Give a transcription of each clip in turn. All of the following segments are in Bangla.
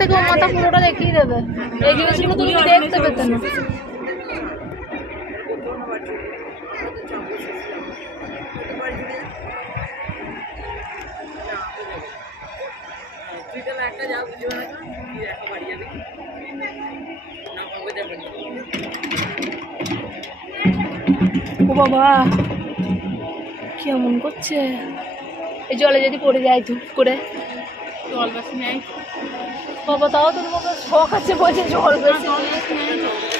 থেকে ও মাথা পুরোটা দেখিয়ে দেবে। এই জিনিসগুলো তুমি দেখতে পেতে না। ও বাবা কেমন করছে, এই জলে যদি পড়ে যায় ধূপ করে। জল বেশি নেই বাবা, তাও তোর বাবা শখ আছে বলছে জল বেশি,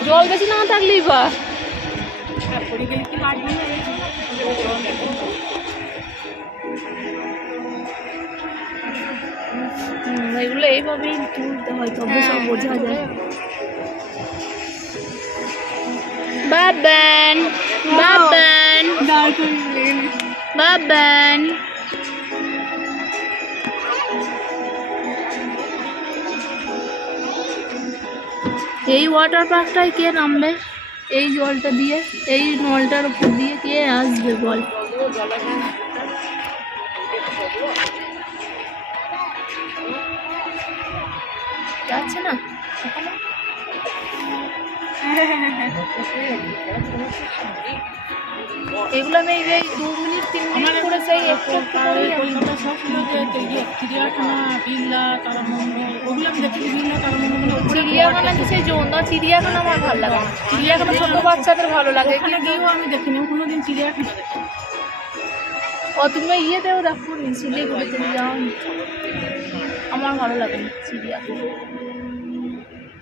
জল বেশি না থাকলেই বা পড়ে গেলে কি লাগবে না। এগুলো এইভাবেই তুলতে হয়, তবে সব বোঝা যায়। বাবান বাবান বাবান, এই ওয়াটার পার্কটায় কে নামবে? এই জলটা দিয়ে, এই নলটার উপর দিয়ে কে আসবে বল? যাচ্ছে না এগুলো আমি এই 2 মিনিট 3 মিনিট করে সেই একটু কলকাতা সব ছিল যে চিড়িয়াখানা, বিড়লা, তারামণ্ডল, ওগুলো আমি দেখি। বিড়লা, তারামণ্ডল চিড়িয়াখানা তো সেই জন্য, চিড়িয়াখানা আমার ভালো লাগে না। চিড়িয়াখানা ছোট বাচ্চাদের ভালো লাগে, ওখানে গিয়েও আমি দেখিনি কোনোদিন চিড়িয়াখানা দেখি। ও তুমি ইয়েতেও দেখো নি, শিলিগুড়িতে যাও, আমার ভালো লাগে না চিড়িয়াখানা।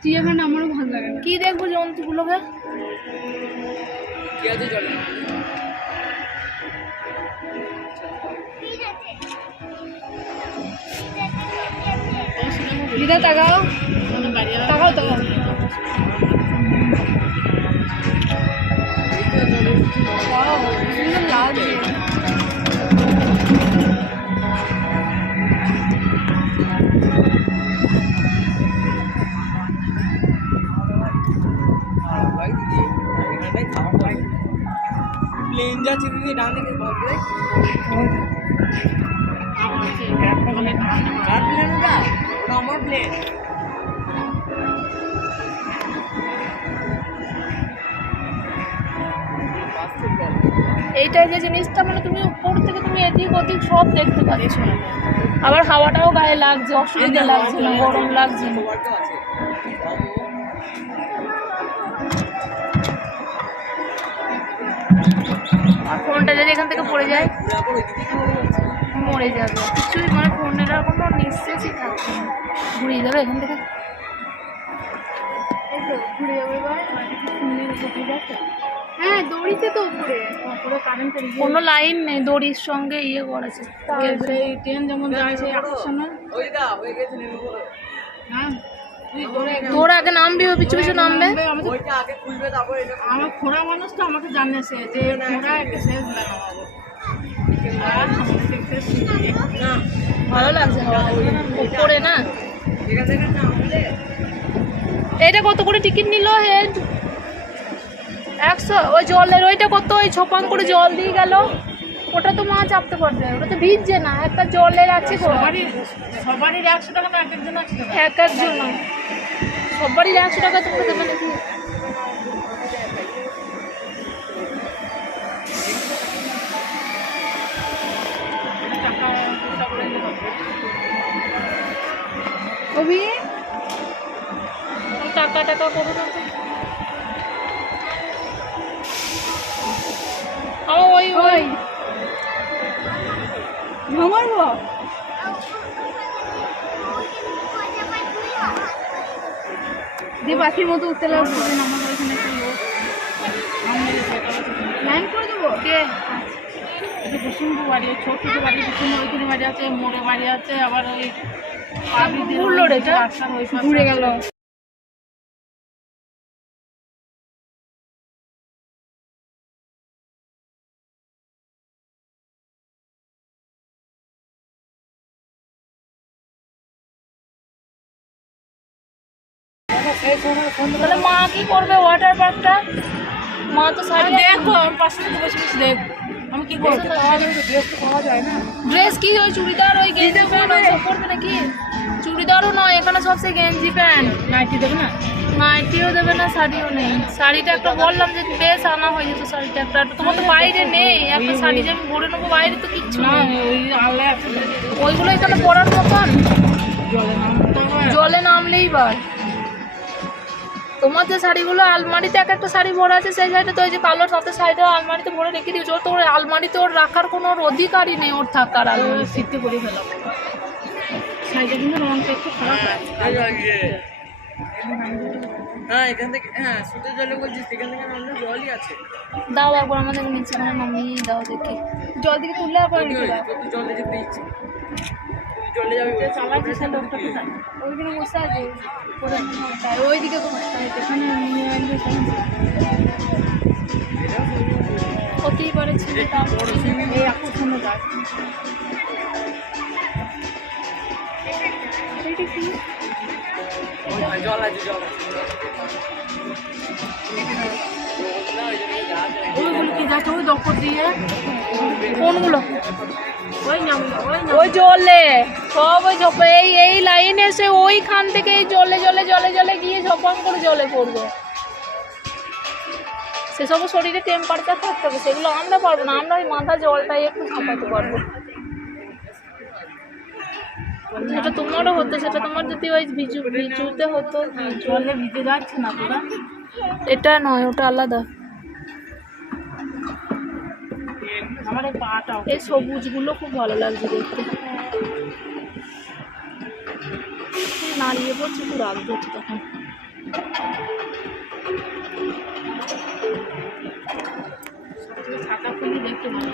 চিড়িয়াখানা আমারও ভালো লাগে না। কি দেখবো জন্তুগুলোকে? দিদা তাকাও তাকাও তাকাও, লাগছে। প্লেন যাচ্ছে দিদি, ডান দিকে আমার প্লেন। এইটাই যে জিনিসটা, মানে তুমি উপর থেকে তুমি এদিক ওদিক সব দেখতে পাচ্ছ, আবার হাওয়াটাও গায়ে লাগছে, অসুবিধা লাগছে না, গরম লাগছে না। আর ফোনটা যদি এখান থেকে পড়ে যায় মরে যাবে, কিছুই মানে ফোনের আর কোনো নিঃশ্বাসই থাকছে না, ঘুরিয়ে যাবে এখান থেকে, ঘুরে যাবে। হ্যাঁ দড়িতে তো উপরে কারেন্টের কোনো লাইন নেই, দড়ির সঙ্গে ইয়ে করেছে। সেই ট্রেন যেমন যায় সেই আকর্ষণ, তোর আগে নামবি, ও পিছু পিছু নামবে। আমার খোঁড়া মানুষ তো আমাকে জানিয়েছে যে খোঁড়া একটা শেষ লাগাবো। ভালো লাগছে উপরে না। এটা কত করে টিকিট নিল হেড? 100। ওই জলের ওইটা কত? ওই ছোপাং করে জল দিয়ে গেল, ওটা তো মা চাপতে পারবে, ওটা তো ভিজছে না। একটা জলের আছে সবারই 100 টাকা, তো এক একজন আছে, এক একজন সবারই 100 টাকা তো দেবে নাকি? টাকা টাকা করো না তো। ওই ওই মারবো দিয়ে পাখির মতো উঠতে লাগবে। আমাদের এখানে লাইন করে দেবো কে? কুসুমপুর বাড়ি, ছোট ছোট বাড়ি, কুসুম ওইখানে বাড়ি আছে, মোড়ে বাড়ি আছে, আবার ওই ঘুরলো রে, রাস্তার ওই ঘুরে গেল। তাহলে মা কি করবে ওয়াটার পার্কটা? মা তো শাড়ি দেখো পাশে থেকে বসে বসে দেখো আমি কি করবো। ড্রেস কি ওই চুড়িদার ওই গেঞ্জি প্যান্ট ওই সব পরবে নাকি? চুড়িদারও নয়, এখানে সব সে গেঞ্জি প্যান্ট। নাইটি দেবে না? নাইটিও দেবে না, শাড়িও নেই। শাড়িটা একটা বললাম যে বেশ আনা হয়ে যেত শাড়িটা একটা, তোমার তো বাইরে নেই একটা শাড়ি যে আমি ভরে নেবো, বাইরে তো কিচ্ছু না, নেই। ওই আলে আছে। ওইগুলো এখানে পরার মতন, জলে নামতে হবে। জলে নামলেই বার। তোমার যে শাড়িগুলো আলমারিতে এক একটা শাড়ি ভরা আছে, সেই শাড়িটা তো ওই যে কালোর সাথে শাড়িটা আলমারিতে ভরে রেখে দিয়েছো, ওর তো ওর আলমারিতে ওর রাখার কোনো ওর অধিকারই নেই, ওর থাকার আলমারি। শীতে করে ফেলাম। শাড়িটা কিন্তু রঙটা একটু খারাপ আছে। হ্যাঁ এখান থেকে, হ্যাঁ সুতো জলে বলছিস, সেখান থেকে নামলে জলই আছে। দাও একবার আমাদের নিচে মানে নামিয়ে দাও দেখি, জল থেকে তুললে আর পরে রেখে দাও। তুই জলে যেতে ইচ্ছে, তুই জলে যাবি বলছিস। চালাচ্ছি সে লোকটা কোথায়? ওইখানে বসে আছে, ওইদিকে এখানে নিয়ে আসবে সমস্যা। হতেই পারে ছেলেটা। এই আকর্ষণীয় গাছ। এইটা কি? জল আছে, জল আছে। ওইগুলো কি যাচ্ছে? ওই দপ্তর দিয়ে কোনগুলো? ওই নাম ওই জলে সব ওই এই এই লাইনে এসে ওইখান থেকে এই জলে জলে জলে জলে গিয়ে ঝপাং করে জলে পড়বে। সেসব শরীরে টেম্পারেচার থাকতে হবে, সেগুলো আমরা পারবো না। আমরা ওই মাথা জলটাই একটু ঝাঁপাতে পারবো। সেটা তোমারও হতো, সেটা তোমার যদি ওই ভিজুতে হতো। জলে ভিজে যাচ্ছে না তোরা? এটা নয়, ওটা আলাদা। আমার এই পাটা এই সবুজগুলো খুব ভালো লাগছে দেখতে। নাড়িয়ে পড়ছে, খুব রাগ ধরছে তখন। ছাতা খুলে দেখতে পাবো।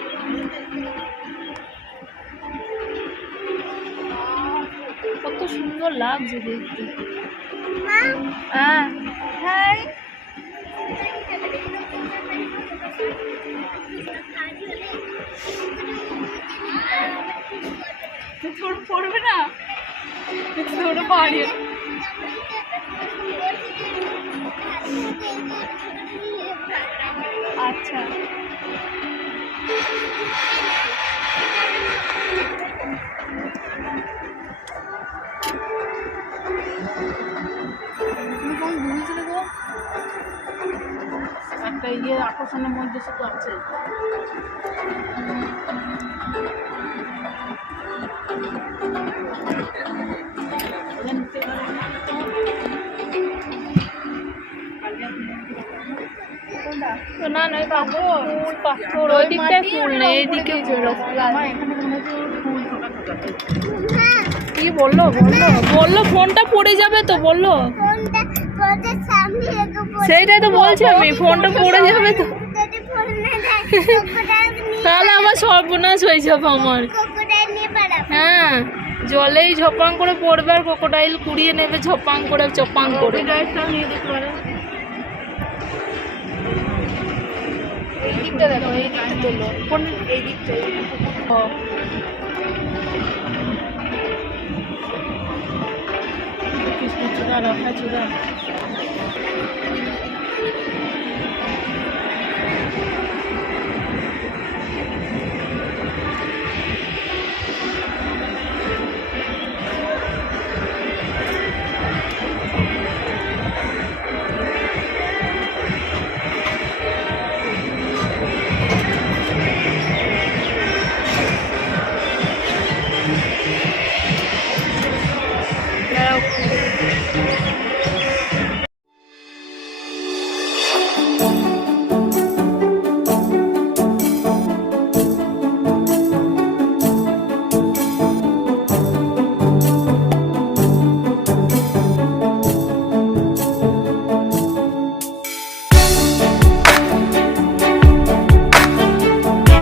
কত সুন্দর লাগছে দেখতে। হ্যাঁ হ্যাঁ, পড়বে না, ওটা পাহাড়ি। আচ্ছা একটা ইয়ে আকর্ষণের মধ্যে সে তো আছে। না না, ফুল পাথর, ওই দিকটায় ফুল নেই, এইদিকে ফুল আছে। আমার এখানে মনে হচ্ছে ফুল ছোটা ছোটা। কি বললো বললো বললো ফোনটা পড়ে যাবে তো, বললো সেইটাই তো বলছি আমি, ফোনটা পড়ে যাবে তো, তাহলে আমার সর্বনাশ হয়ে যাবে আমার। হ্যাঁ, জলেই ঝপাং করে পড়বে আর ক্রোকোডাইল কুড়িয়ে নেবে ঝপাং করে চপাং করে। ডাইরেক্টটাও নিয়ে দেখতে পারে। এই দিকটা দেখো, এই দিকটা তোলো, কোন এই দিকটা? কৃষ্ণ চূড়া, রথা চূড়া।